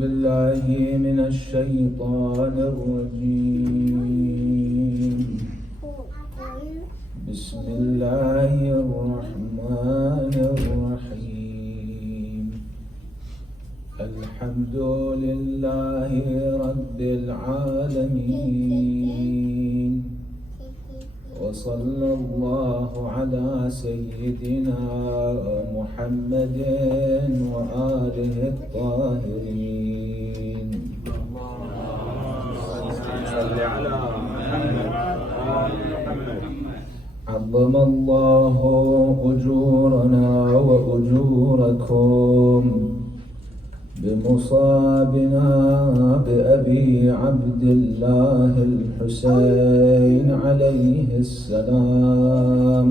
بالله من الشيطان الرجيم. بسم الله الرحمن الرحيم. الحمد لله رب العالمين، وصلى الله على سيدنا محمد وآله الطاهرين. صل على محمد. عظم الله أجورنا وأجوركم بمصابنا بأبي عبد الله الحسين عليه السلام،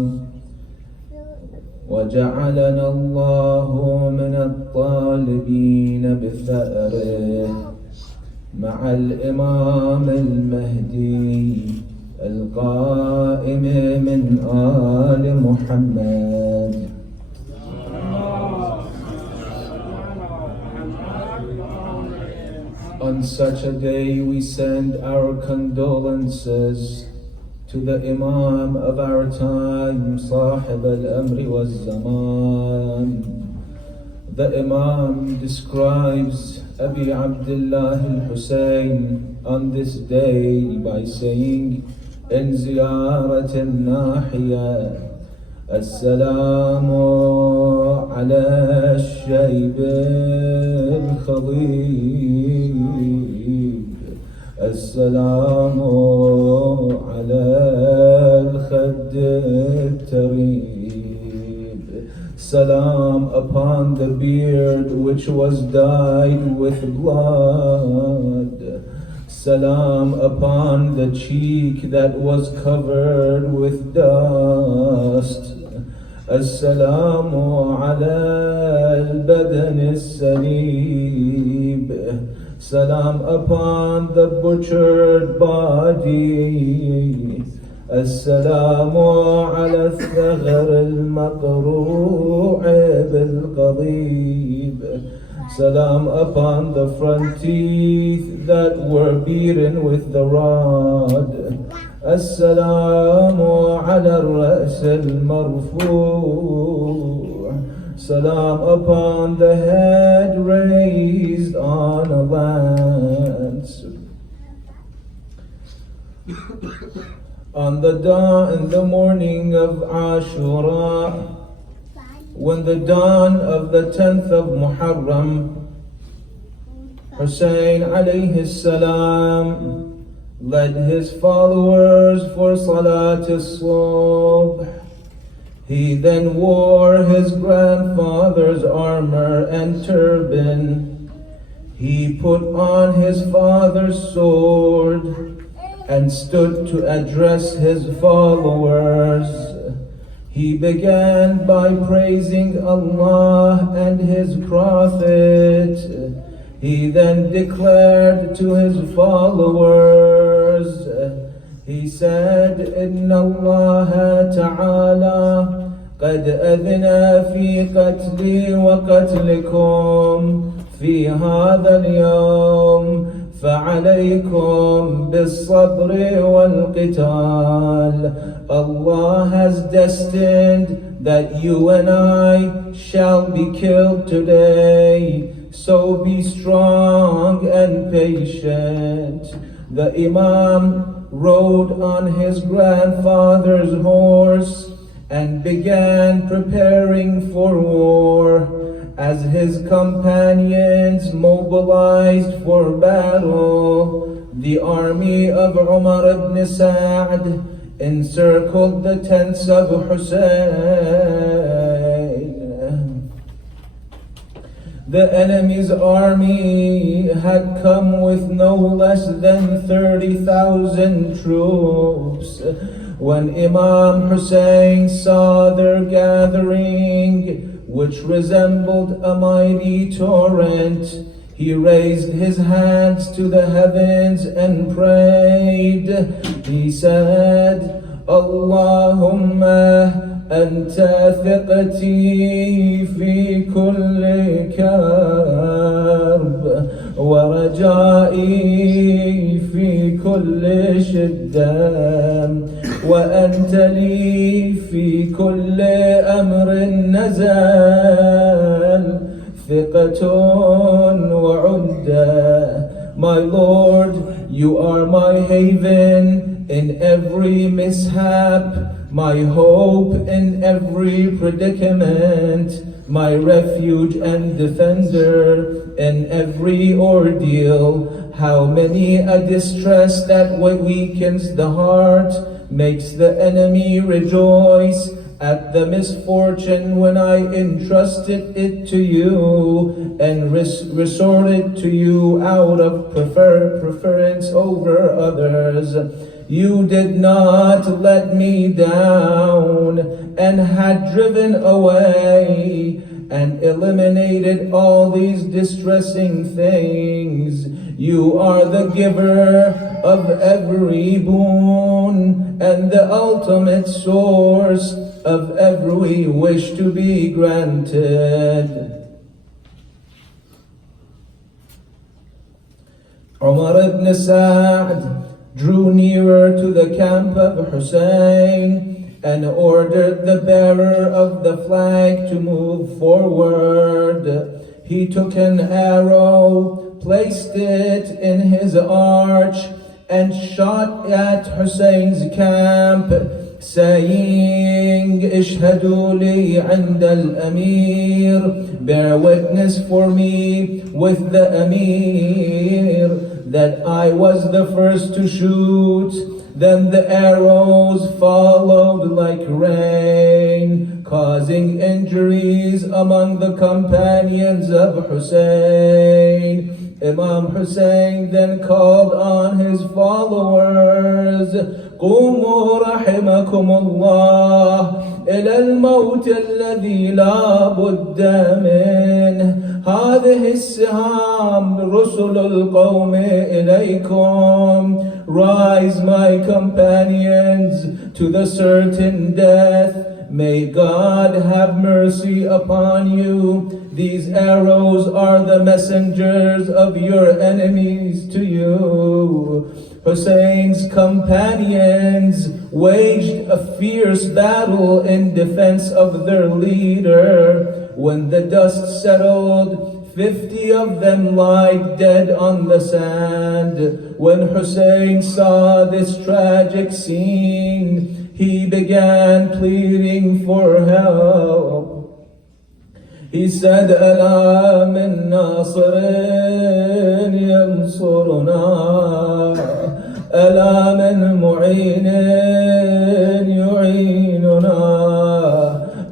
وجعلنا الله من الطالبين بثأره مع الإمام المهدي القائم من آل محمد. On such a day we send our condolences to the Imam of our time, Sahib al-Amri wal-Zaman. The Imam describes Abi Abdullah al-Hussein on this day by saying, in ziyarat al-nahiya, As-salamu ala al-shayb al-khadib, As-salamu ala al-khadd al-tarib. Salam upon the beard which was dyed with blood. Salam upon the cheek that was covered with dust. As-salamu ala al-badan al-salib. Salam upon the butchered body. As-salamu ala al-thaghar al-maqru' bil-qadib. Salam upon the front teeth that were beaten with the rod. As-salamu ala al-ra's al-marfu'. Salam upon the head raised on a lance. On the dawn in the morning of Ashura, when the dawn of the 10th of Muharam, Hussein alayhi salam led his followers for Salat al-Subh. He then wore his grandfather's armor and turban. He put on his father's sword and stood to address his followers. He began by praising Allah and His Prophet. He then declared to his followers, he said, Inna Allah ta'ala qad adhna fi qatli wa qatlikum fi hadha al-yawm فَعَلَيْكُمْ بِالصَّبْرِ وَالْقِتَالِ. Allah has destined that you and I shall be killed today, so be strong and patient. The Imam rode on his grandfather's horse and began preparing for war. As his companions mobilized for battle, the army of Umar ibn Sa'd encircled the tents of Hussein. The enemy's army had come with no less than 30,000 troops. When Imam Hussein saw their gathering, which resembled a mighty torrent, he raised his hands to the heavens and prayed. He said, Allahumma أنت ثقتي في كل كرب ورجائي في كل شدة وأنت لي في كل أمر نزل ثقة وعدة. My Lord, you are my haven in every mishap, my hope in every predicament, my refuge and defender in every ordeal. How many a distress that weakens the heart, makes the enemy rejoice at the misfortune when I entrusted it to you and resorted to you out of preference over others. You did not let me down and had driven away and eliminated all these distressing things. You are the giver of every boon and the ultimate source of every wish to be granted. Umar ibn Sa'd drew nearer to the camp of Hussein and ordered the bearer of the flag to move forward. He took an arrow, placed it in his arch, and shot at Hussein's camp, saying, Ishhadu li 'inda al-Amir, bear witness for me with the Amir, that I was the first to shoot. Then the arrows followed like rain, causing injuries among the companions of Hussein. Imam Hussein then called on his followers, قوموا رحمكم الله إلى الموت الذي لا بد منه هذه السهام رسل القوم إليكم. Rise, my companions, to the certain death. May God have mercy upon you. These arrows are the messengers of your enemies to you. Hussein's companions waged a fierce battle in defense of their leader. When the dust settled, 50 of them lied dead on the sand. When Hussein saw this tragic scene, he began pleading for help. He said, ألا من ناصر ينصرنا ألا من معين يعيننا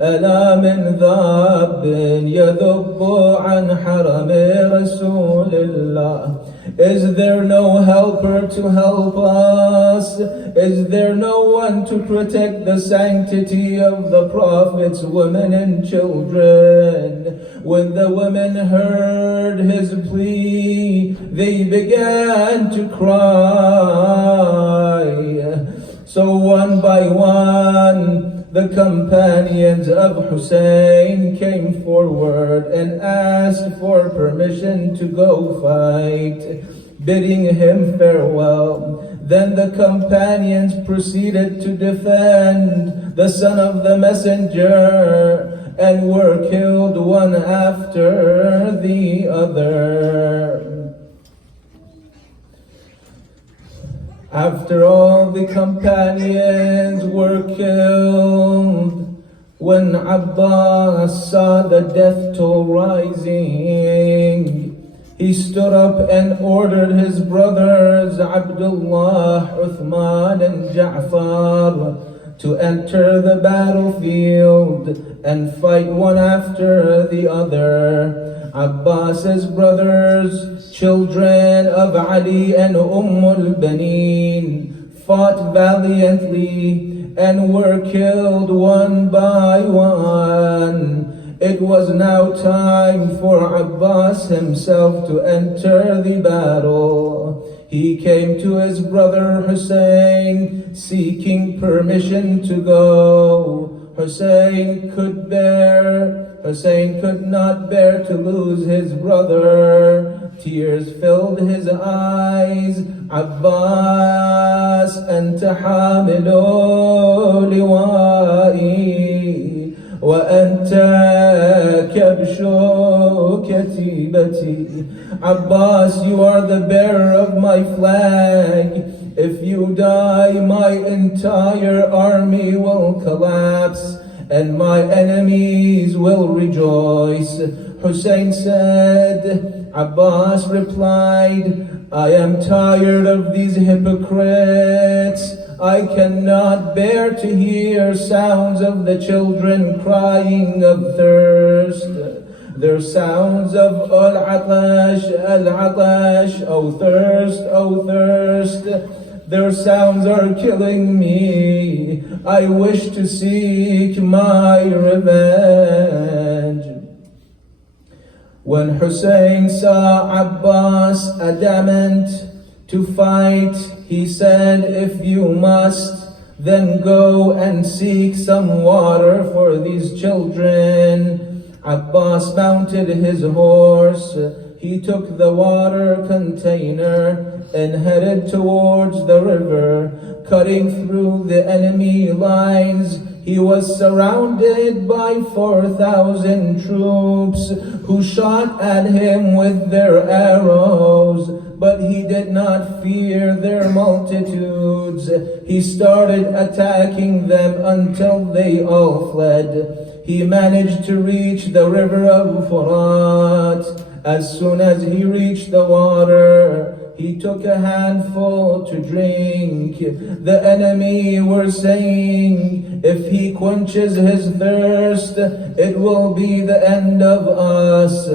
ألا من ذاب يذب عن حرم رسول الله. Is there no helper to help us? Is there no one to protect the sanctity of the Prophet's women and children? When the women heard his plea, they began to cry. So one by one, the companions of Hussein came forward and asked for permission to go fight, bidding him farewell. Then the companions proceeded to defend the son of the messenger and were killed one after the other. After all the companions were killed, when Abbas saw the death toll rising, he stood up and ordered his brothers Abdullah, Uthman and Ja'far to enter the battlefield and fight one after the other. Abbas's brothers, children of Ali and al-Baneen, fought valiantly and were killed one by one. It was now time for Abbas himself to enter the battle. He came to his brother Hussein seeking permission to go. Hussein could not bear to lose his brother. Tears filled his eyes. Abbas, anta hamilu liwa'i wa anta kabshu katibati. Abbas, you are the bearer of my flag. If you die, my entire army will collapse and my enemies will rejoice. Hussein said. Abbas replied, I am tired of these hypocrites. I cannot bear to hear sounds of the children crying of thirst. Their sounds of al-atash, al-atash, oh thirst, oh thirst. Their sounds are killing me. I wish to seek my revenge. When Hussein saw Abbas adamant to fight, he said, if you must, then go and seek some water for these children. Abbas mounted his horse. He took the water container and headed towards the river. Cutting through the enemy lines, he was surrounded by 4,000 troops who shot at him with their arrows, but he did not fear their multitudes. He started attacking them until they all fled. He managed to reach the river of Furat. As soon as he reached the water, he took a handful to drink. The enemy were saying, if he quenches his thirst, it will be the end of us.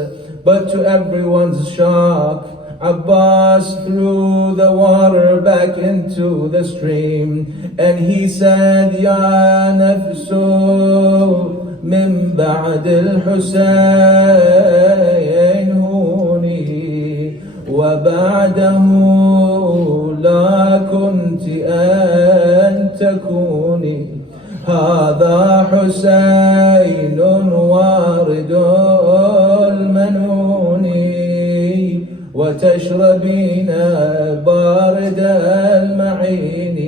But to everyone's shock, Abbas threw the water back into the stream, and he said, Ya nafsu min ba'd al-Hussein huni wa ba'dahu la kunti an takuni. هذا حسين وارد المنون وتشربين بارد المعين.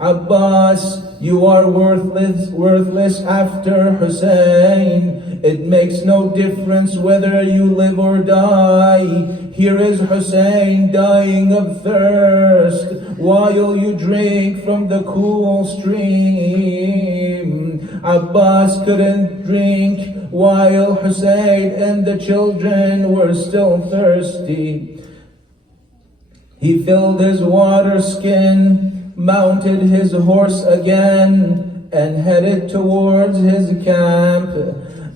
Abbas, you are worthless after Hussein. It makes no difference whether you live or die. Here is Hussein dying of thirst while you drink from the cool stream. Abbas couldn't drink while Hussein and the children were still thirsty. He filled his water skin, mounted his horse again, and headed towards his camp.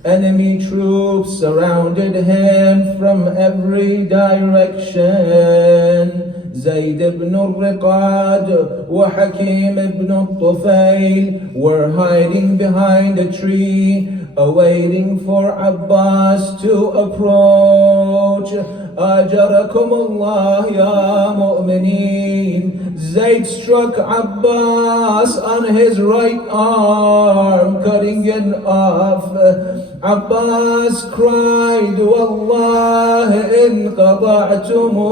Enemy troops surrounded him from every direction. Zayd ibn al-Riqad wa Hakim ibn al-Tufayl were hiding behind a tree, awaiting for Abbas to approach. Ajarakum Allah ya mu'mineen. Zayd struck Abbas on his right arm, cutting it off. Abbas cried, Wallah in qata'tumu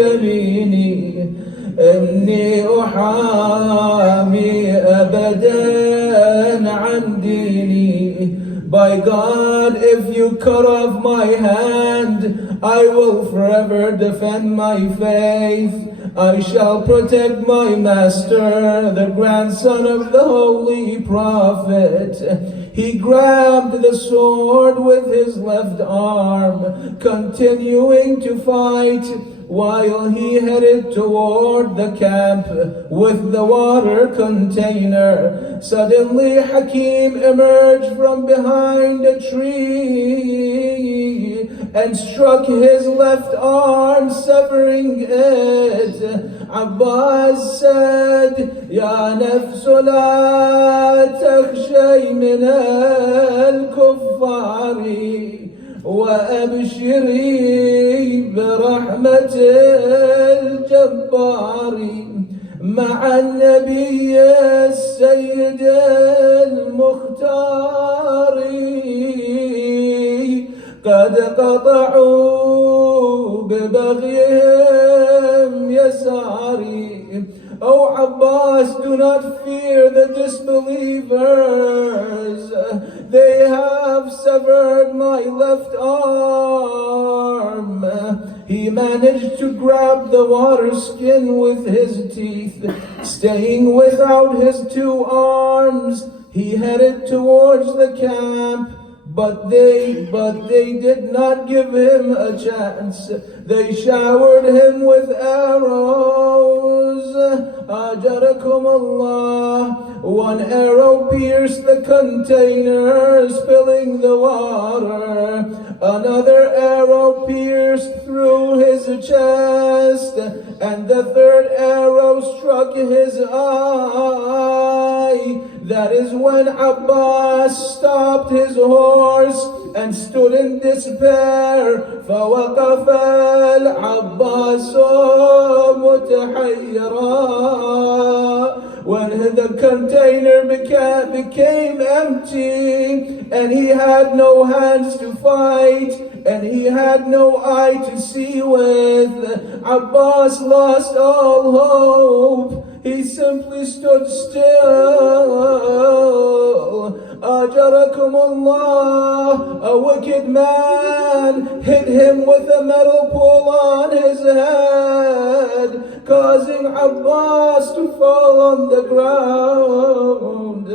yamini, inni uhami abadan an dini. By God, if you cut off my hand, I will forever defend my faith. I shall protect my master, the grandson of the Holy Prophet. He grabbed the sword with his left arm, continuing to fight while he headed toward the camp with the water container. Suddenly Hakim emerged from behind a tree and struck his left arm, severing it. Abbas said, Ya nafsu la takhshay min al-kuffari وأبشري برحمة الجبار. مع النبي السيد المختار قد قطعوا ببغيهم يساري. O Abbas, do not fear the disbelievers. They have severed my left arm. He managed to grab the water skin with his teeth. Staying without his two arms, he headed towards the camp. But they did not give him a chance. They showered him with arrows. Ajarakum Allah. One arrow pierced the container, spilling the water. Another arrow pierced through his chest, and the third arrow struck his eye. That is when Abbas stopped his horse and stood in despair. فوقف العباس متحيرا. When the container became empty, and he had no hands to fight, and he had no eye to see with, Abbas lost all hope. He simply stood still. Ajarakum Allah. A wicked man hit him with a metal pole on his head, causing Abbas to fall on the ground.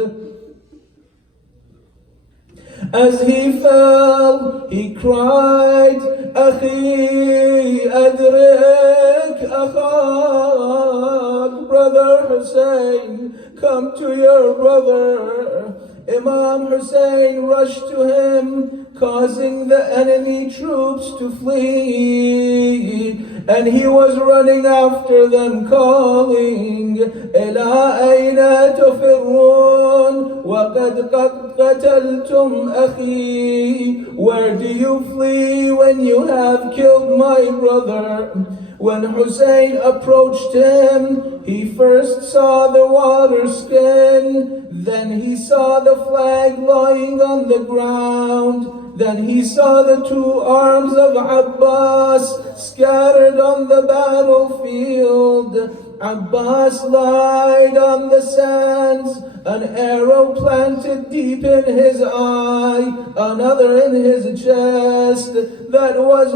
As he fell, he cried, Akhi adrik akhak. Brother Hussein, come to your brother. Imam Hussein rushed to him, causing the enemy troops to flee. And he was running after them, calling, Ila ayna tufirun, wa qad qataltum akhi. Where do you flee when you have killed my brother? When Hussein approached him, he first saw the water skin, then he saw the flag lying on the ground, then he saw the two arms of Abbas scattered on the battlefield. Abbas lied on the sands, an arrow planted deep in his eye, another in his chest. That was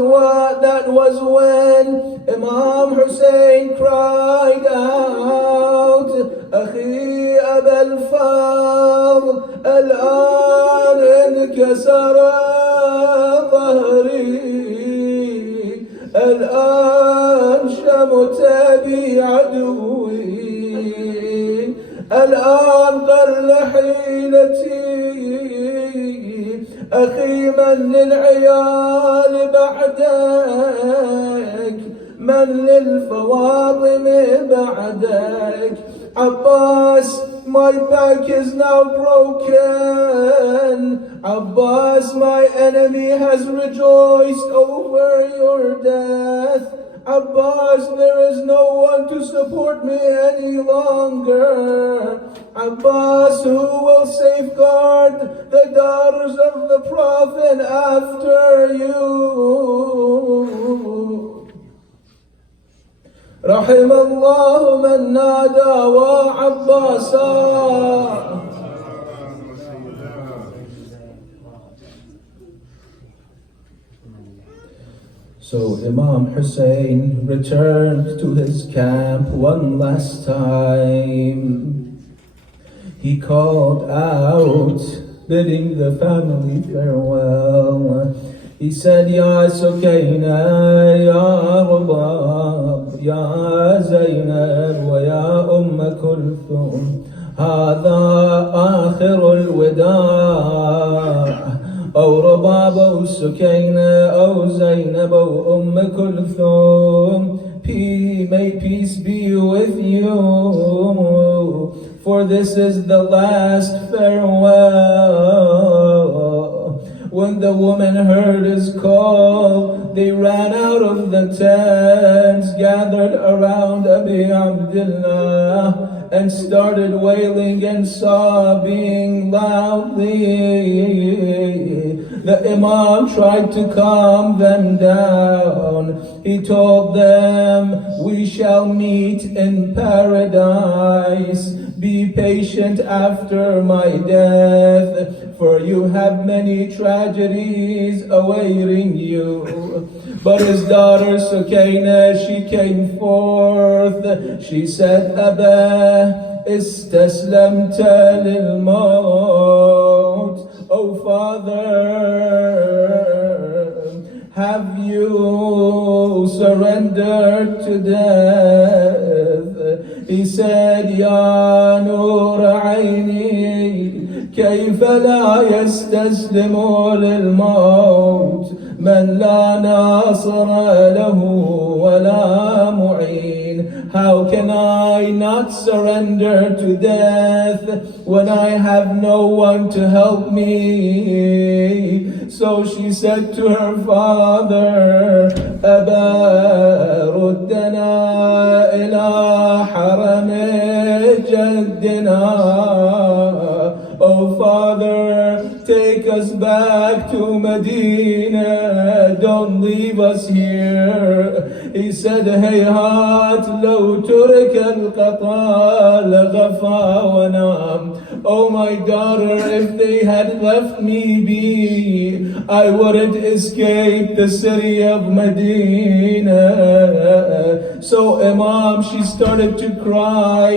when Imam Hussein cried out, Akhi Abul Fadl, الآن انكسر ظهري, الآن شمت بي عدوي, الآن قل حيلتي. أخي من للعيال بعدك, من للفواطم بعدك. Abbas, my back is now broken. Abbas, my enemy has rejoiced over your death. Abbas, there is no one to support me any longer. Abbas, who will safeguard the daughters of the Prophet after you? رحم الله من نادى وعباسا. So Imam Hussein returned to his camp one last time. He called out, bidding the family farewell. He said, Ya Sukayna, Ya Rubab, Ya Zainab, wa Ya Kulthum, هذا آخر الوداع. أو رباب أو سكينة أو زينب أو كلثوم. May peace be with you, for this is the last farewell. When the woman heard his call, they ran out of the tents, gathered around Abi Abdullah, and started wailing and sobbing loudly. The Imam tried to calm them down. He told them, "We shall meet in paradise. Be patient after my death, for you have many tragedies awaiting you." But his daughter Sukaina, she came forth. She said, "Abba, istaslamta lil maut." "Oh father, have you surrendered to death?" He said, "Ya nur aini, كيف لا يستسلم للموت من لا ناصر له ولا معين." How can I not surrender to death when I have no one to help me? So she said to her father, "Aba ruddana ila haram jaddina." "Oh father, take us back to Medina, don't leave us here." He said, "Hayhat law turika al-qata laghafa wa nam." "Oh my daughter, if they had left me be, I wouldn't escape the city of Medina." So Imam, she started to cry,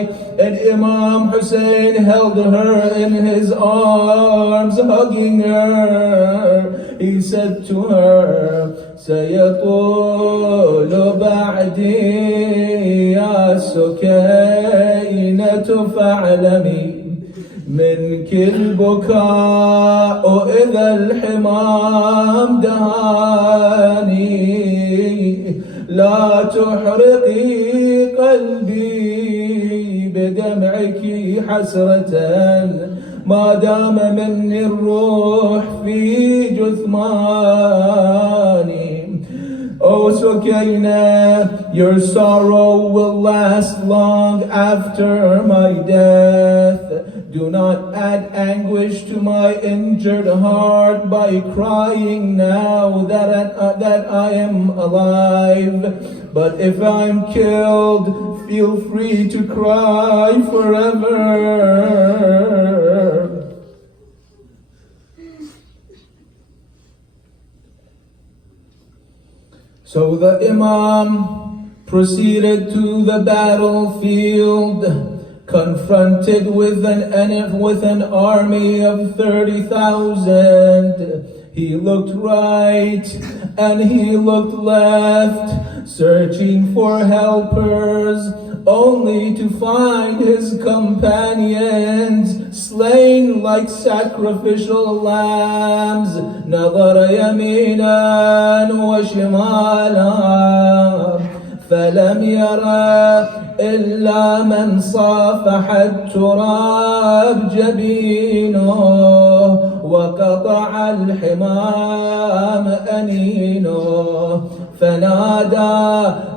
and Imam Hussein held her in his arms, hugging her. He said to her, "سيطول بعدي يا سكينة فاعلمي منك البكاء إذا الحمام دهاني لا تحرقي قلبي بدمعك حسرة ما دام مني الروح في جثماني." "Oh Sukaina, your sorrow will last long after my death. Do not add anguish to my injured heart by crying now that I am alive. But if I'm killed, feel free to cry forever." So the Imam proceeded to the battlefield, confronted with an army of 30,000. He looked right and he looked left, searching for helpers, only to find his companions slain like sacrificial lambs. نظر يمينا وشمالا فلم يرى إلا من صافح التراب جبينه وقطع الحمام أنينه فنادى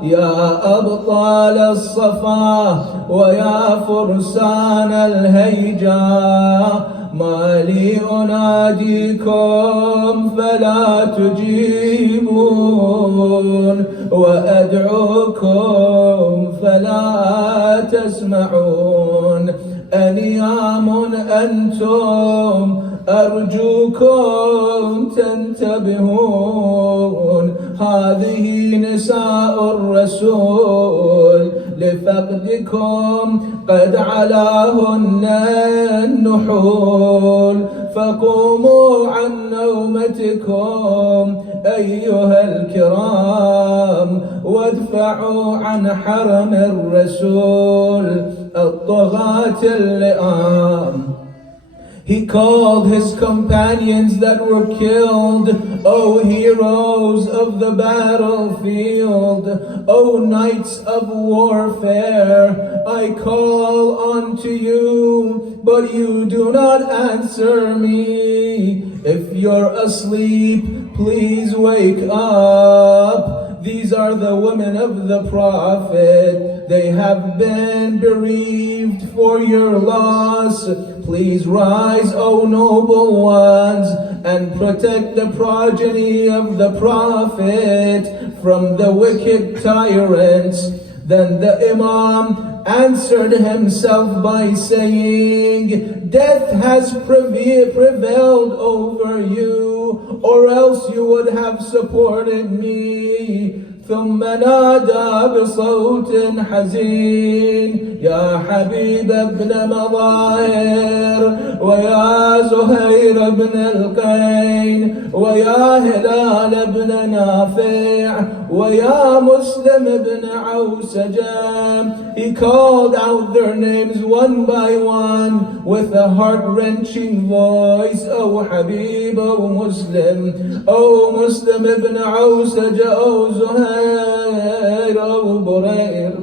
يا أبطال الصفا ويا فرسان الهيجا ما لي أناديكم فلا تجيبون وأدعوكم فلا تسمعون أنيام أنتم أرجوكم تنتبهون هذه نساء الرسول لفقدكم قد علاهن النحول فقوموا عن نومتكم أيها الكرام وادفعوا عن حرم الرسول الطغاة اللئام. He called his companions that were killed, O heroes of the battlefield, O knights of warfare, I call unto you, but you do not answer me. If you're asleep, please wake up. These are the women of the Prophet. They have been bereaved for your loss. Please rise, O noble ones, and protect the progeny of the Prophet from the wicked tyrants. Then the Imam answered himself by saying, death has prevailed over you, or else you would have supported me. ثم نادى بصوت حزين يا حبيب ابن مظاهر ويا زهير بن القين ويا هلال بن نافع ويا مسلم بن عوسجة. He called out their names one by one with a heart-wrenching voice. O Habib, O Muslim, O Muslim ibn Awsaja, O Zuhair, O Burair.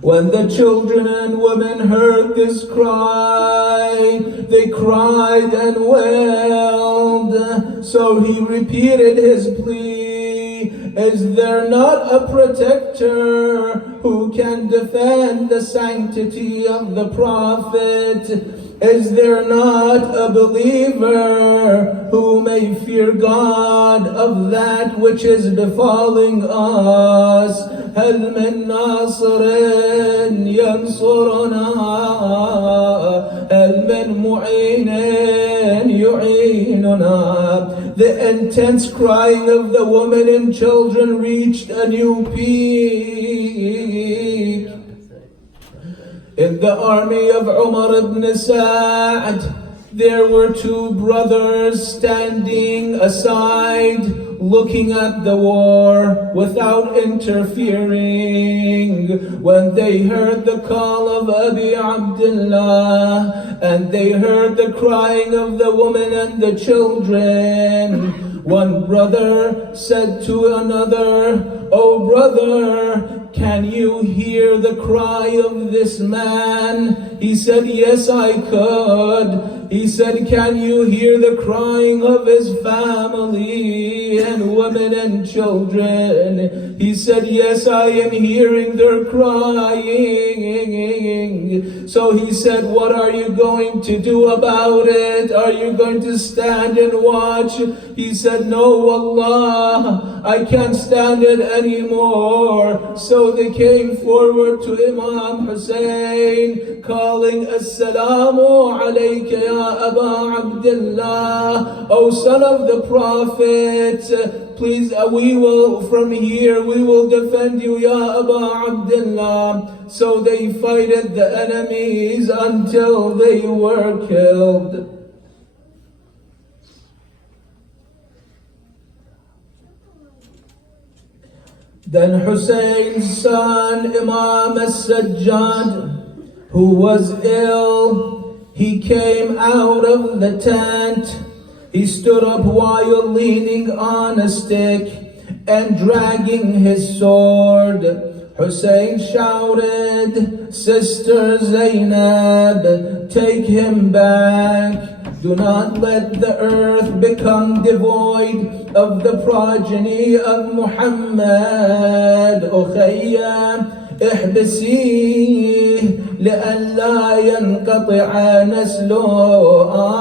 When the children and women heard this cry, they cried and wailed. So he repeated his plea, is there not a protector who can defend the sanctity of the Prophet? Is there not a believer who may fear God of that which is befalling us? هل من ناصر ينصرنا هل من معين يعيننا. The intense crying of the women and children reached a new peak. In the army of Umar ibn Sa'd, there were two brothers standing aside, looking at the war without interfering. When they heard the call of Abi Abdullah, and they heard the crying of the women and the children, one brother said to another, "Oh brother, can you hear the cry of this man?" He said, "Yes, I could." He said, "Can you hear the crying of his family and women and children?" He said, "Yes, I am hearing their crying." So he said, "What are you going to do about it? Are you going to stand and watch?" He said, "No, wallah, I can't stand it anymore." So they came forward to Imam Hussein, calling, "Assalamu alayka ya Aba Abdullah, O son of the Prophet, please, we will defend you, ya Aba Abdullah." So they fighted the enemies until they were killed. Then Hussein's son, Imam as-Sajjad, who was ill, he came out of the tent. He stood up while leaning on a stick and dragging his sword. Hussein shouted, "Sister Zainab, take him back. Do not let the earth become devoid of the progeny of Muhammad. Ukhayya, احبسيه لئلا ينقطع نسل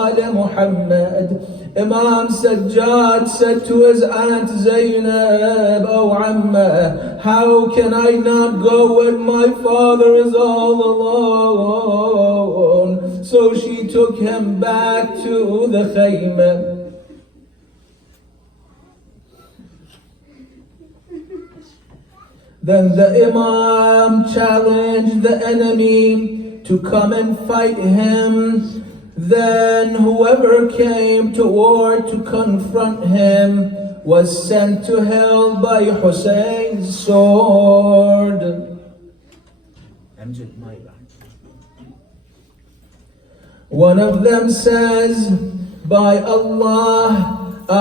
آل Muhammad." Imam Sajjad said to his aunt Zainab, "Oh Amma, how can I not go when my father is all alone?" So she took him back to the khayma. Then the Imam challenged the enemy to come and fight him. Then whoever came to war to confront him was sent to hell by Hussein's sword. One of them says, "By Allah,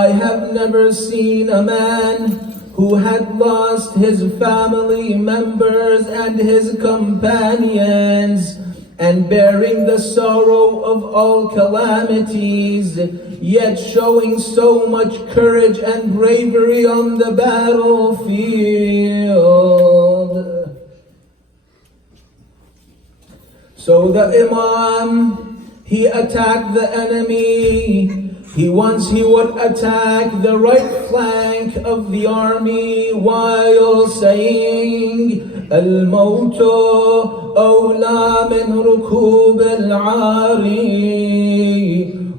I have never seen a man who had lost his family members and his companions, and bearing the sorrow of all calamities, yet showing so much courage and bravery on the battlefield. So the Imam, he attacked the enemy. He would attack the right flank of the army while saying, الموت أولى من ركوب العار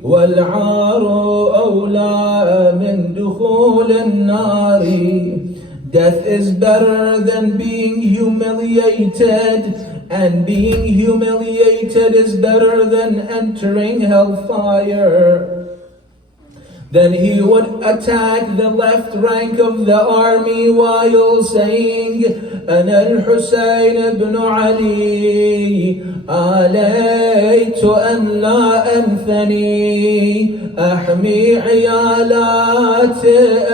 والعار أولى من دخول النار. Death is better than being humiliated, and being humiliated is better than entering hellfire. Then he would attack the left rank of the army while saying, أنا الحسين بن علي آليت أن لا أنثني أحمي عيالات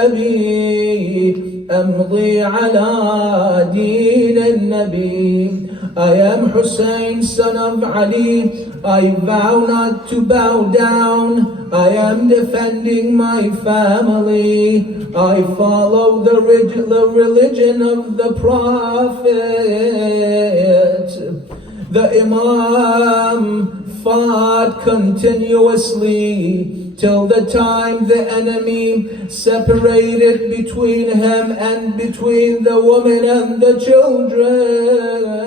أبي أمضي على دين النبي. I am Hussein, son of Ali. I vow not to bow down. I am defending my family. I follow the religion of the Prophet. The Imam fought continuously till the time the enemy separated between him and between the women and the children.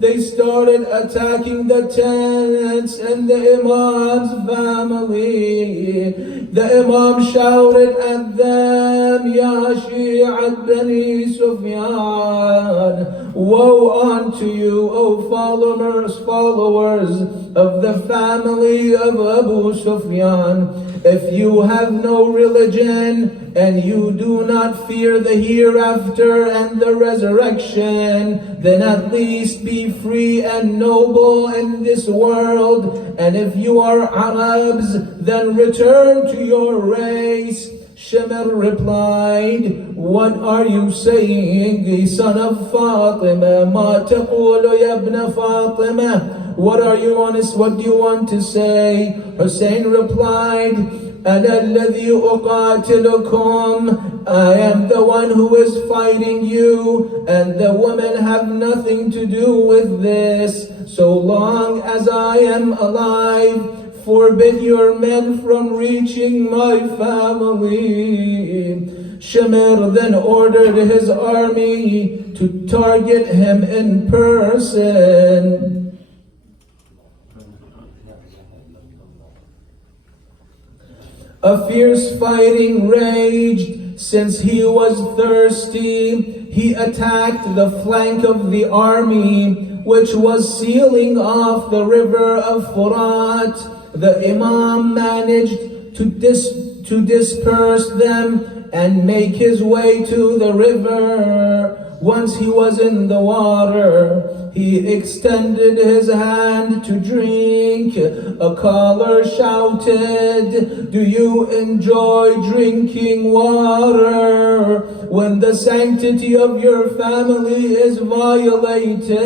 They started attacking the tents and the Imam's family. The Imam shouted at them, Ya Shi'at Bani Sufyan, woe unto you, O followers of the family of Abu Sufyan. If you have no religion and you do not fear the hereafter and the resurrection, then at least be free and noble in this world. And if you are Arabs, then return to your race. Shimr replied, what are you saying, son of Fatima? Ma taqulu ya ibn Fatima? What do you want to say? Hussein replied, أنا الذي أقاتلكم. I am the one who is fighting you, and the women have nothing to do with this. So long as I am alive, forbid your men from reaching my family. Shimr then ordered his army to target him in person. A fierce fighting raged. Since he was thirsty, he attacked the flank of the army, which was sealing off the river of Furat. The Imam managed to disperse them and make his way to the river. Once he was in the water, he extended his hand to drink. A caller shouted, do you enjoy drinking water when the sanctity of your family is violated?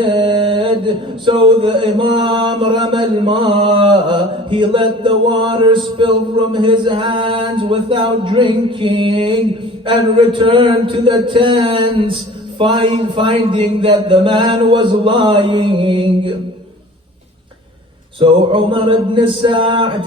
So the Imam Ramal Ma, he let the water spill from his hands without drinking and returned to the tents, finding that the man was lying. So Umar ibn Sa'd,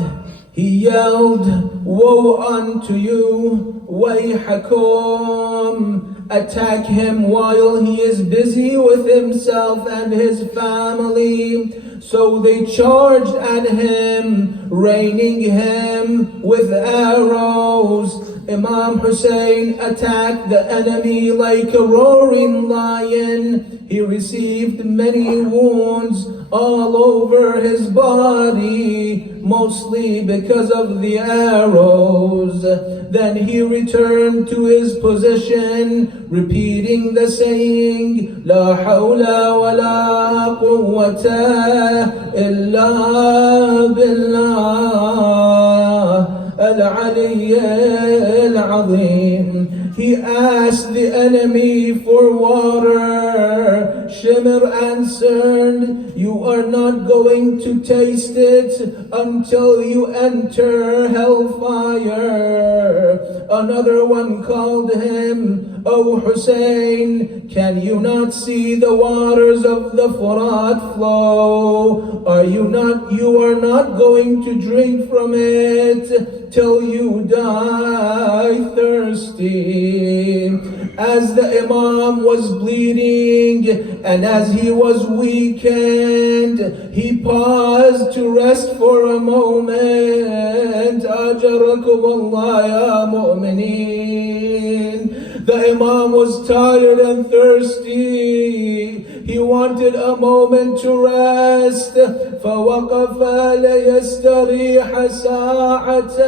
he yelled, woe unto you, wayhakum. Attack him while he is busy with himself and his family. So they charged at him, raining him with arrows. Imam Hussein attacked the enemy like a roaring lion. He received many wounds all over his body, mostly because of the arrows. Then he returned to his position, repeating the saying, La hawla wa la quwwata illa billah al-Ali al-azim. He asked the enemy for water. Shimr answered, you are not going to taste it until you enter hellfire. Another one called him, O Hussein, can you not see the waters of the Furat flow? You are not going to drink from it till you die thirsty. As the Imam was bleeding and as he was weakened, he paused to rest for a moment. Ajarakum Allah ya mu'mineen. The Imam was tired and thirsty. He wanted a moment to rest. فَوَقَفَ لِيَسْتَرِيحَ سَاعَةً.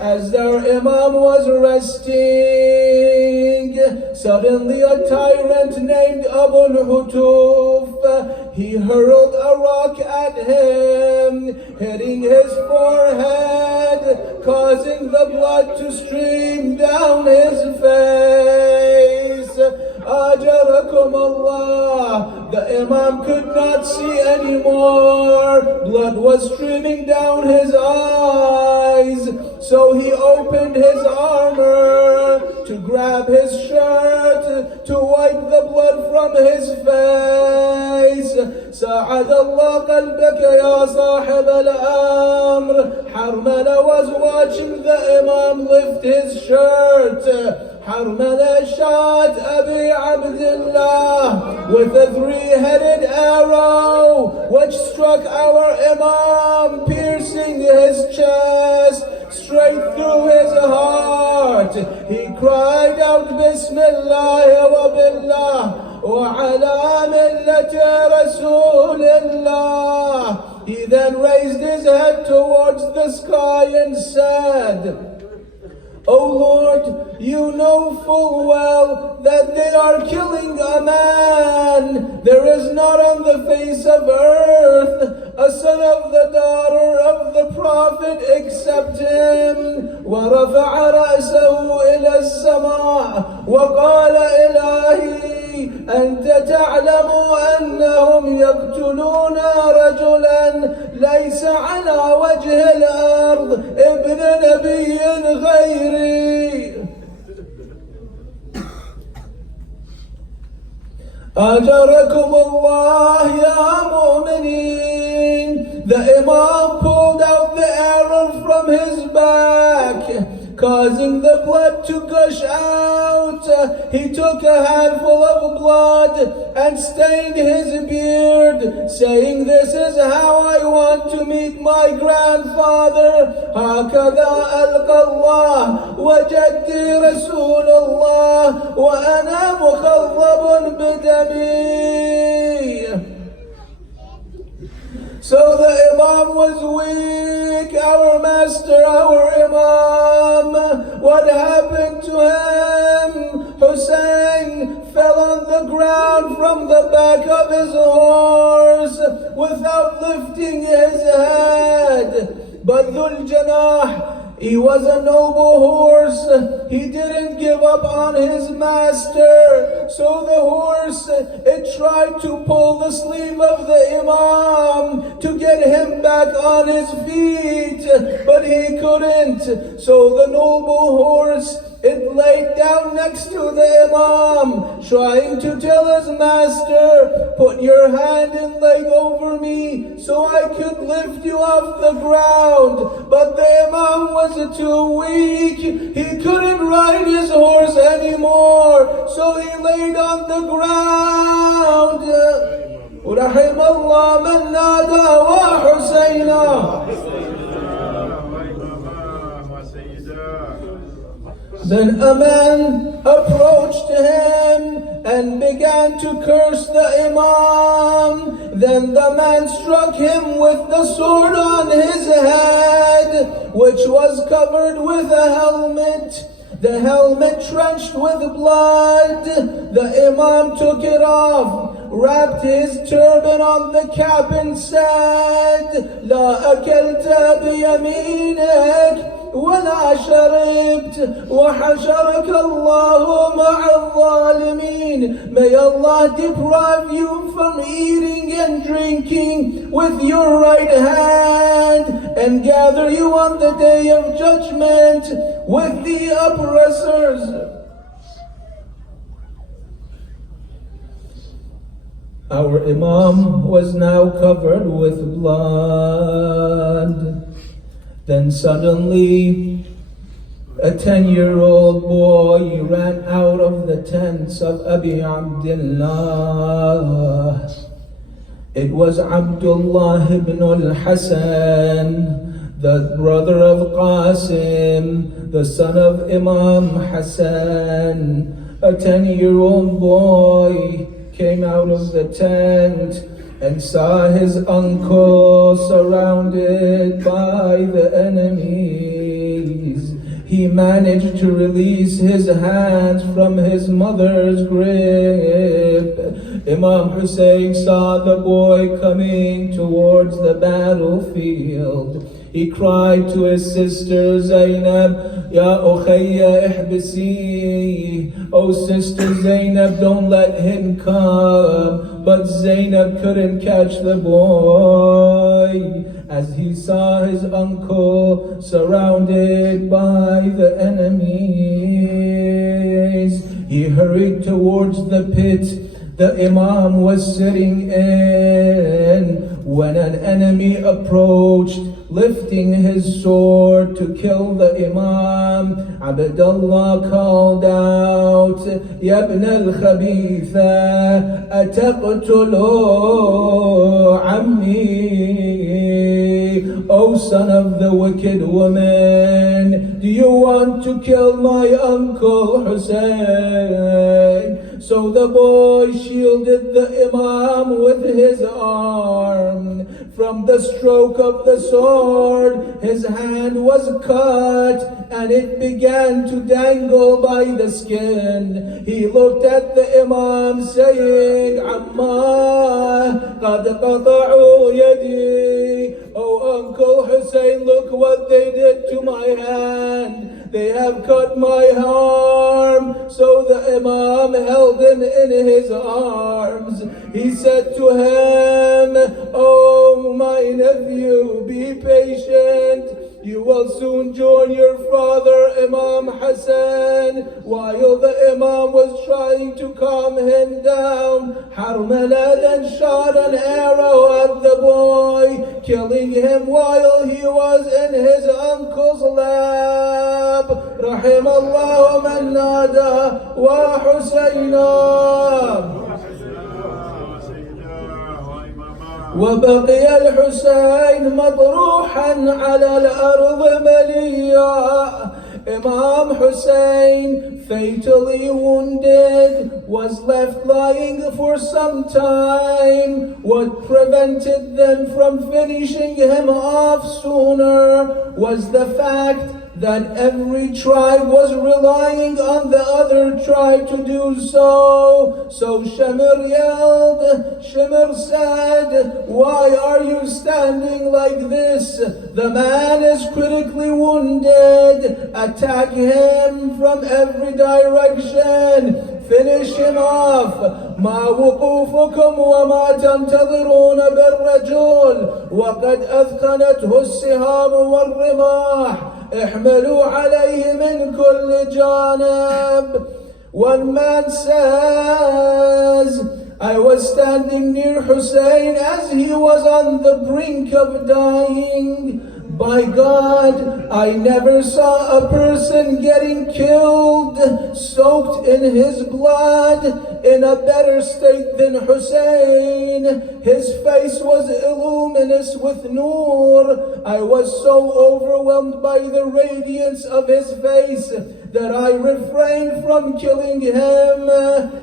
As their Imam was resting, suddenly a tyrant named Abu Hutuf, he hurled a rock at him, hitting his forehead, causing the blood to stream down his face. Ajarakum Allah. The Imam could not see anymore. Blood was streaming down his eyes. So he opened his armor to grab his shirt to wipe the blood from his face. ساعد الله قلبك يا صاحب الأمر. Harmala was watching the Imam lift his shirt. Harmala shot Abi Abdullah with a three-headed arrow which struck our Imam, piercing his chest straight through his heart. He cried out, Bismillah wa billah wa ala millati Rasulillah. He then raised his head towards the sky and said, O Lord, you know full well that they are killing a man. There is not on the face of earth a son of the daughter of the Prophet except him. وَرَفَعَ رَأْسَهُ إِلَى السَّمَاءِ وَقَالَ إِلَهِي أَنْتَ تَعْلَمُ أَنَّهُمْ يَقْتُلُونَ رَجُلًا لَيْسَ عَلَى وَجْهِ الْأَرْضِ ابْنَ نَبِيٍّ غَيْرِي. أَجَرَكُمُ اللَّهُ يَا مُؤْمِنِينَ. The Imam pulled out the arrow from his back, causing the blood to gush out. He took a handful of blood and stained his beard, saying, this is how I want to meet my grandfather. هكذا ألقى الله وجدي رسول الله وأنا مخضب بدمي. So the Imam was weak, our master, our Imam. What happened to him? Hussein fell on the ground from the back of his horse without lifting his head. But Dhul Janah, he was a noble horse. He didn't give up on his master. So the horse, it tried to pull the sleeve of the Imam to get him back on his feet, but he couldn't. So the noble horse, it laid down next to the Imam, trying to tell his master, put your hand and leg over me so I could lift you off the ground. But the Imam was too weak. He couldn't ride his horse anymore, so he laid on the ground. ورحم الله من نادى وحسينا. Then a man approached him and began to curse the Imam. Then the man struck him with the sword on his head, which was covered with a helmet. The helmet trenched with blood. The Imam took it off, wrapped his turban on the cap and said, لا أكلت بيمينك ولا شربت وحشرك الله مع الظالمين. May Allah deprive you from eating and drinking with your right hand and gather you on the day of judgment with the oppressors. Our Imam was now covered with blood. Then suddenly, a 10-year-old boy ran out of the tents of Abi Abdullah. It was Abdullah ibn al-Hasan, the brother of Qasim, the son of Imam Hassan. A 10-year-old boy came out of the tent and saw his uncle surrounded by the enemies. He managed to release his hands from his mother's grip. Imam Hussein saw the boy coming towards the battlefield. He cried to his sister Zainab, Ya Ukhayya ihbisi, oh sister Zainab, don't let him come. But Zainab couldn't catch the boy. As he saw his uncle surrounded by the enemies, he hurried towards the pit the Imam was sitting in. When an enemy approached, lifting his sword to kill the Imam, Abdullah called out, Ya ibn al-Khabitha, ataqtulu ammi, O son of the wicked woman, do you want to kill my uncle Hussein? So the boy shielded the Imam with his arm. From the stroke of the sword, his hand was cut and it began to dangle by the skin. He looked at the Imam saying, Amma, qad qata'u yadi. Oh Uncle Hussein, look what they did to my hand. They have cut my arm. So the Imam held him in his arms. He said to him, Oh my nephew, be patient. You will soon join your father Imam Hassan. While the Imam was trying to calm him down, Harmala then shot an arrow at the boy, killing him while he was in his uncle's lap. Rahim Allah man nada wa Husayna. وبقي الحسين مطروحا على الأرض مليا. Imam Hussein, fatally wounded, was left lying for some time. What prevented them from finishing him off sooner was the fact that every tribe was relying on the other tribe to do so. So Shimr yelled, Shimr said, why are you standing like this? The man is critically wounded. Attack him from every direction. Finish him off. ما وقوفكم وما تنتظرون بالرجل وقد أثقلته السهام والرماح احملوا عليه من كل جانب. One man says, I was standing near Hussein as he was on the brink of dying. By God, I never saw a person getting killed, soaked in his blood, in a better state than Hussein. His face was illuminous with nur. I was so overwhelmed by the radiance of his face that I refrained from killing him.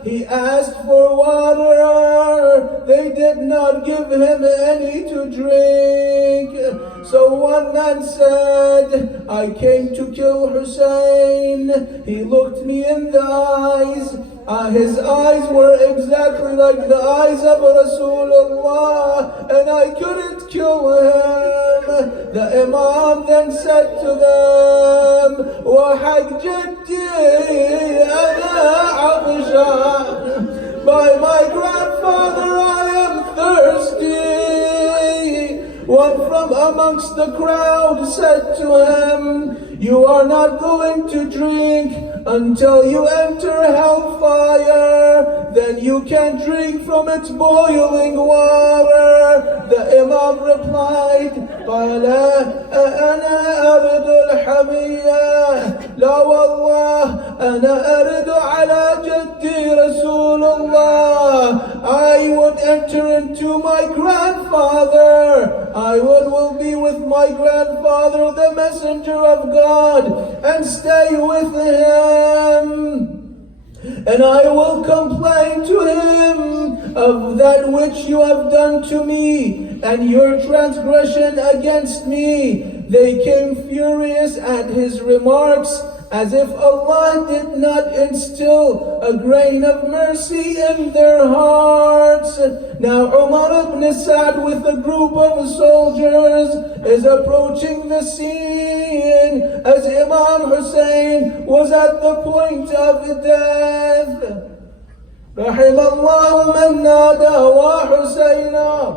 He asked for water. They did not give him any to drink. So one man said, I came to kill Hussein. He looked me in the eyes. His eyes were exactly like the eyes of Rasulullah, and I couldn't kill him. The Imam then said to them, وحق جدي أنا عطشان. By my grandfather I am thirsty. One from amongst the crowd said to him, you are not going to drink until you enter hellfire, then you can drink from its boiling water. The Imam replied, قال أنا أرد الحمية لا والله أنا أرد على جدي رسول الله. I would enter into my grandfather. I will be with my grandfather, the messenger of God, and stay with him. And I will complain to him of that which you have done to me and your transgression against me. They came furious at his remarks, as if Allah did not instill a grain of mercy in their hearts. Now Umar ibn Sa'd with a group of soldiers is approaching the scene as Imam Hussein was at the point of death. رحم الله من نادى وحسينا.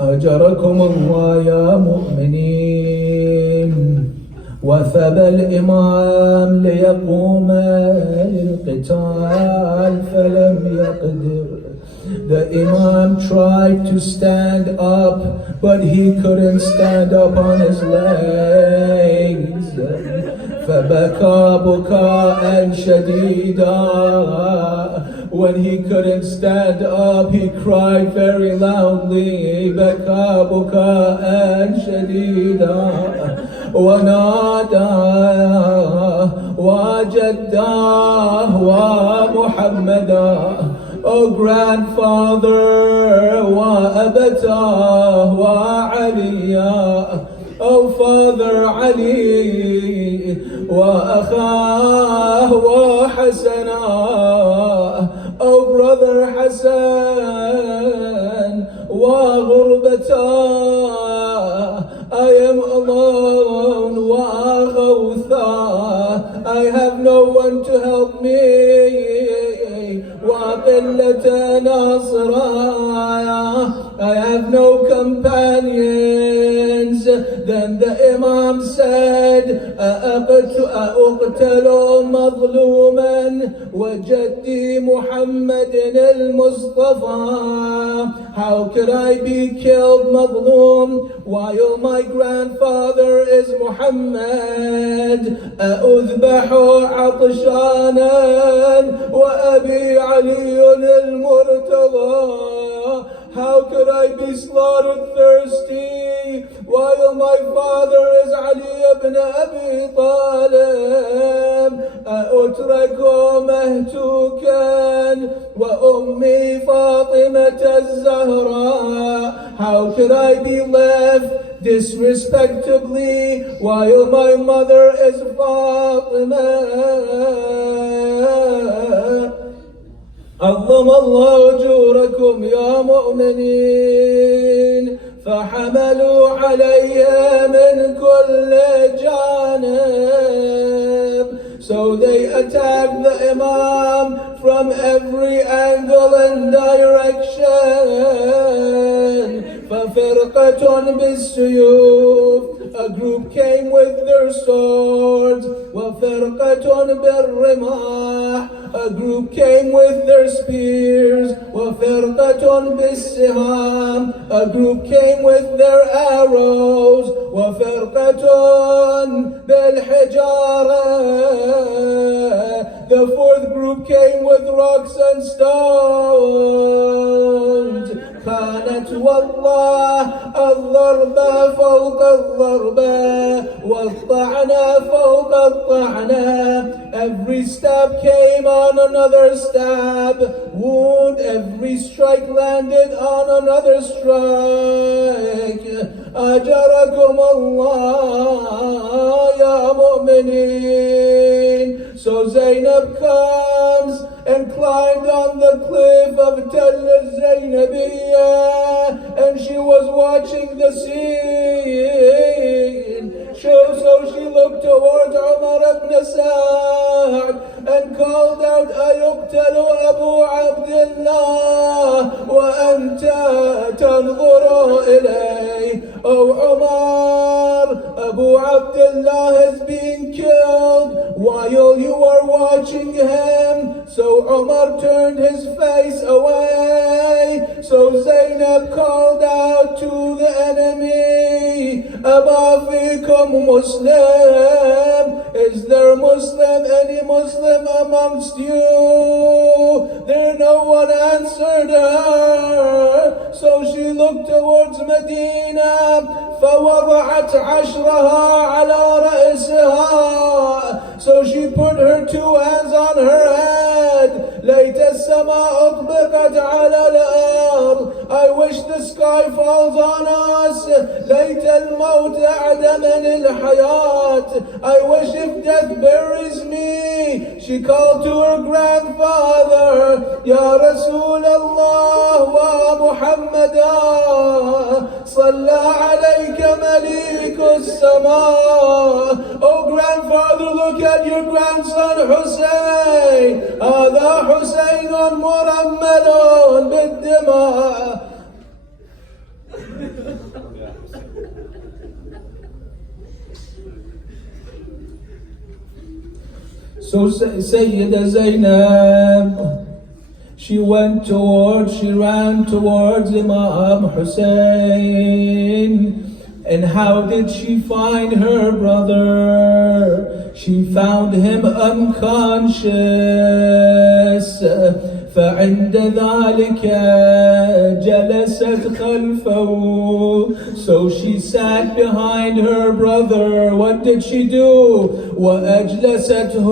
أجركم الله يا مؤمنين. وثب الإمام ليقوم للقتال فلم يقدر. The Imam tried to stand up, but he couldn't stand up on his legs. فبكى بكاء شديدا. When he couldn't stand up, he cried very loudly. بكى بكاء شديدا. ونادى وجداه ومحمدا. Oh grandfather, وأبتاه وعليا. Oh father Ali, وأخاه وحسنا. Oh brother Hassan, وغربتا. I am alone, وأخوثا. I have no one to help me. وقلة ناصرا. I have no companions. Then the Imam said, أأقتل مظلوما وجدي محمد المصطفى. How could I be killed مظلوم while my grandfather is Muhammad? أذبح عطشانا وأبي علي المرتضى. How could I be slaughtered thirsty while my father is Ali ibn Abi Talib? أترك مهتوكا وأمي فاطمة الزهراء. How could I be left disrespectably while my mother is Fatima? عظم الله أجوركم يا مؤمنين. فحملوا عليها من كل جانب. So they attacked the Imam from every angle and direction. ففرقة بالسيوف. A group came with their swords. وفرقة بالرماح. A group came with their spears. وفرقة بالسهام. A group came with their arrows. وفرقة بالحجارة. The fourth group came with rocks and stones. كانت والله الضربة فوق الضربة والطعنة فوق الطعنة. Every stab came on another stab. Wound, every strike landed on another strike. أجركم الله يا مؤمنين. So Zainab comes and climbed on the cliff of Tel Zainabiyah and she was watching the scene. So she looked towards Umar ibn Sa'd and called out, أَيُقْتَلُ أَبُو عَبْدِ اللَّهِ وَأَنْتَ تَنْظُرُ إِلَيْهِ. Oh Umar, Abu Abdullah is being killed while you are watching him. So Umar turned his face away. So Zainab called out to the enemy, أَمَا فِيكُمْ Muslim? Is there any Muslim amongst you? There no one answered her. So she looked towards Medina, فَوَضَعَتْ عَشْرَهَا عَلَى رَأْسِهَا. So she put her two hands on her head. لَيْتَ السَّمَاء أُطْبِقَتْ عَلَى الْأَرْضِ. I wish the sky falls on us. لَيْتَ الْمَوْتَ أَعْدَمَنِ الْحَيَاةِ. I wish if death buries me. She called to her grandfather, يا رسول الله ومحمدا صلى عليك مليك السماء. Oh grandfather, look at your grandson Hussein. هذا حسين مرمل بالدماء. So Sayyida Zainab, she ran towards Imam Hussein. And how did she find her brother? She found him unconscious. فعند ذلك جلست خلفه. So she sat behind her brother. What did she do? وأجلسته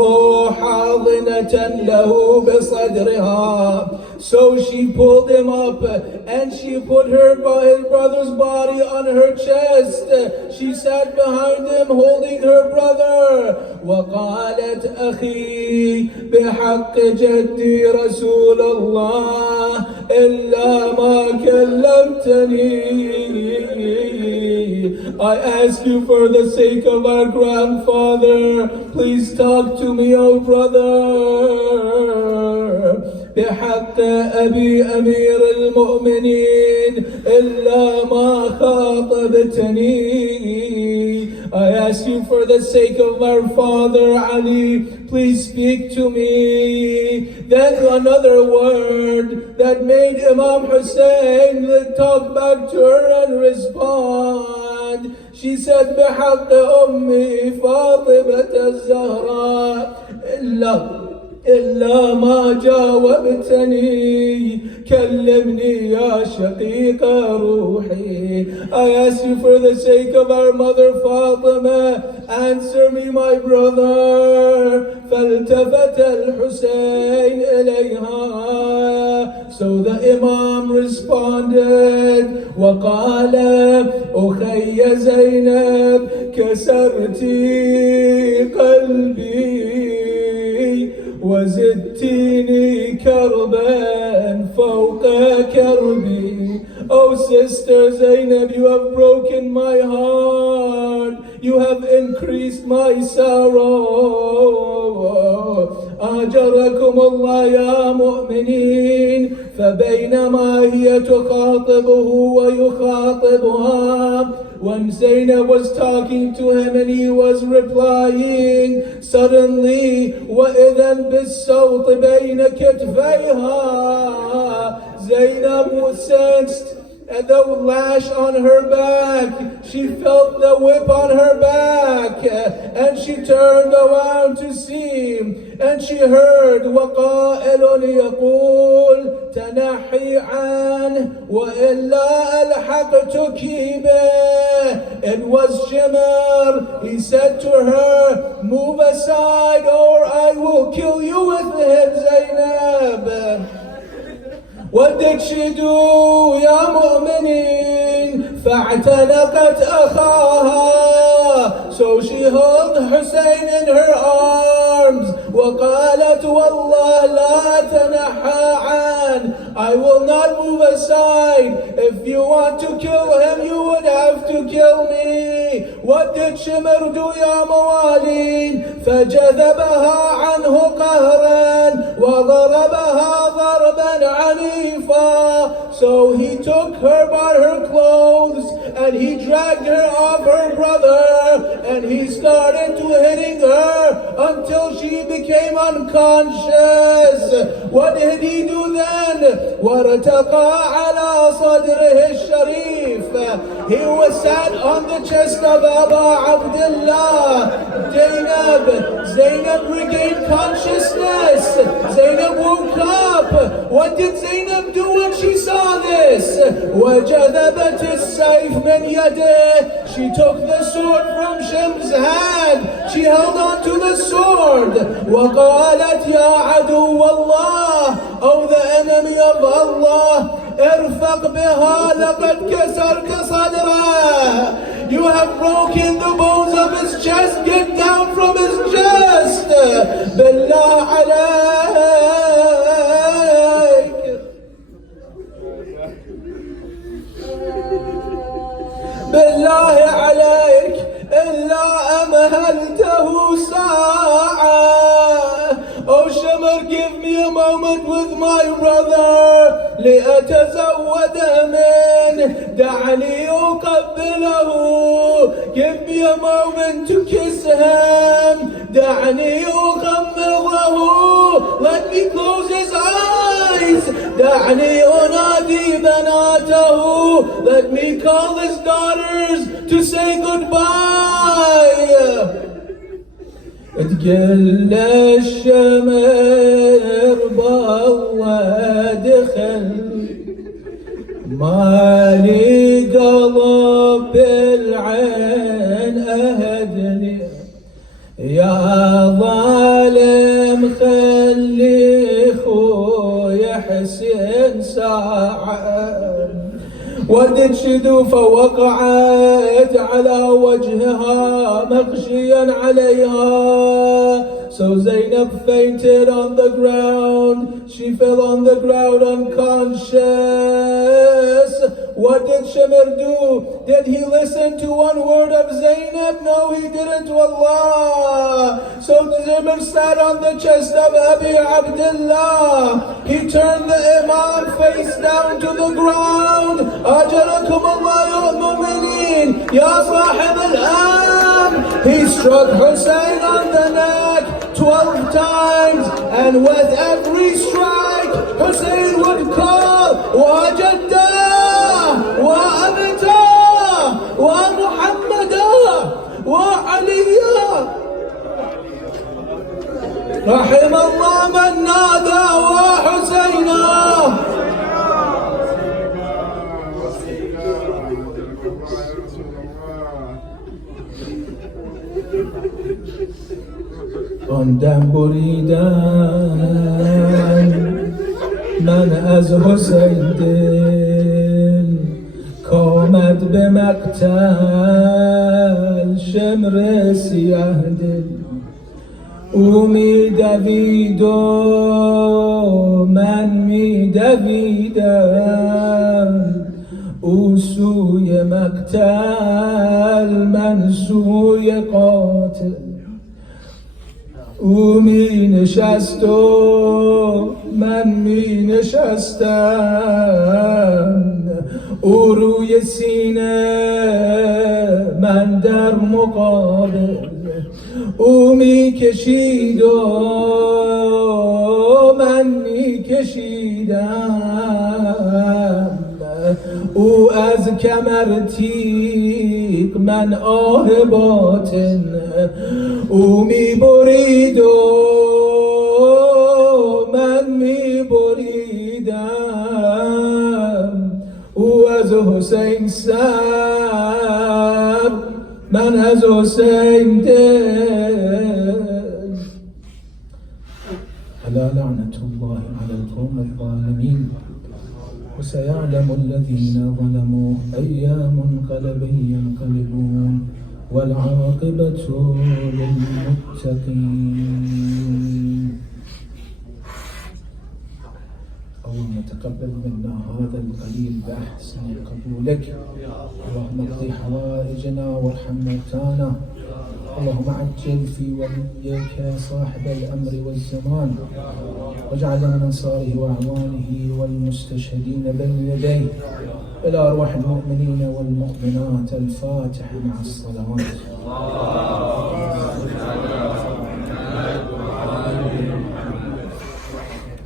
حاضنة له بصدرها. So she pulled him up and she put his brother's body on her chest. She sat behind him holding her brother. وقالت أخي بحق جدي رسول الله إلا ما كلمتني. I ask you for the sake of our grandfather, please talk to me, oh brother. بحق أبي أمير المؤمنين إلا ما خاطبتني. I ask you for the sake of our father Ali, please speak to me. Then another word that made Imam Hussein talk back to her and respond. She said, بحق أمي فاطمة الزهراء إلا ما جاوبتني كلمني يا شقيق روحي. I ask you for the sake of our mother Fatima, answer me my brother. فالتفت الحسين إليها. So the Imam responded وقال أخي زينب كسرتي قلبي وزدتيني كربا فوق كربي. Oh sister Zainab, you have broken my heart. You have increased my sorrow. أجركم الله يا مؤمنين. فبينما هي تخاطبه ويخاطبها, when Zainab was talking to him and he was replying, suddenly وَإِذًا بِالصَّوْتِ بَيْنَ كَتْفَيْهَا. Zainab sensed the lash on her back. She felt the whip on her back. And she turned around to see. And she heard وَقَائِلٌ يَقُولُ تَنَحِي عَنْهُ وَإِلَّا أَلْحَقْتُكِ بِهِ. It was Shimmer. He said to her, move aside or I will kill you with him, Zainab. What did she do, يا مؤمنين؟ فاعتنقت أخاها. So she held Hussein in her arms. وقالت والله لا تنحى عنه. I will not move aside. If you want to kill him, you would have to kill me. What did Shimr do يا موالين؟ فجذبها عنه قهرا وضربها ضربا عنيفا. So he took her by her clothes and he dragged her off her brother and he started to hitting her until she became unconscious. What did he do then? وارتقى على صدره الشريف. He was sat on the chest of Aba Abdullah. Zainab regained consciousness. Zainab woke up. What did Zainab do when she saw this? وجذبت السيف من يده. She took the sword from Shim's hand. She held on to the sword. وقالت يا عدو الله, oh the enemy of Allah, ارفق بها لقد كسرت صدره. You have broken the bones of his chest. Get down from his chest. بالله عليك. بالله عليك إلا أمهلته ساعة. Oh Shimr, give me a moment with my brother. لأتزود منه. دعني أقبله. Give me a moment to kiss him. دعني أغمضه. Let me close his eyes. دعني أنادي بناته. Let me call his daughters to say goodbye. تقل الشمر بالله دخل مالي قلب بالعين أهدني يا ظالم خلي خويا حسين ساعة. What did she do? فوقعت على وجهها مغشيا عليها. So Zainab fainted on the ground. She fell on the ground unconscious. What did Shimr do? Did he listen to one word of Zainab? No, he didn't. Wallah. So Shimr sat on the chest of Abi Abdullah. He turned the Imam face down to the ground. أجركم الله يا مؤمنين يا صاحب الأمر. He struck Hussein on the neck 12 times, and with every strike, Hussein would call, وَجَدَّهُ وَأَبْتَهُ وَمُحَمَّدَهُ وَعَلِيًّا. رحم الله من نادى وحسينا. آن دم بریدن من از حسین دل کامد به مقتل شمر سیاه دل. او می دوید و من می دویدم. او سوی مقتل من سوی قاتل. او می نشست و من می نشستم. او روی سینه من در مقابل. او می کشید و من می کشیدم. او از کمر تیغ من آه باطن. او می برید و من می بریدم. او از حسین سر من از حسین دل. ألا لعنة الله على القوم الظالمين وسيعلم الذين ظلموا أي منقلب ينقلبون والعاقبة للمتقين. تقبل منا هذا القليل بأحسن قبولك. اللهم اقض حوائجنا وارحم موتانا. اللهم عجل في وليك صاحب الأمر والزمان، واجعلنا من أنصاره وأعوانه والمستشهدين بين يديه. إلى أرواح المؤمنين والمؤمنات. الفاتحة مع الصلوات.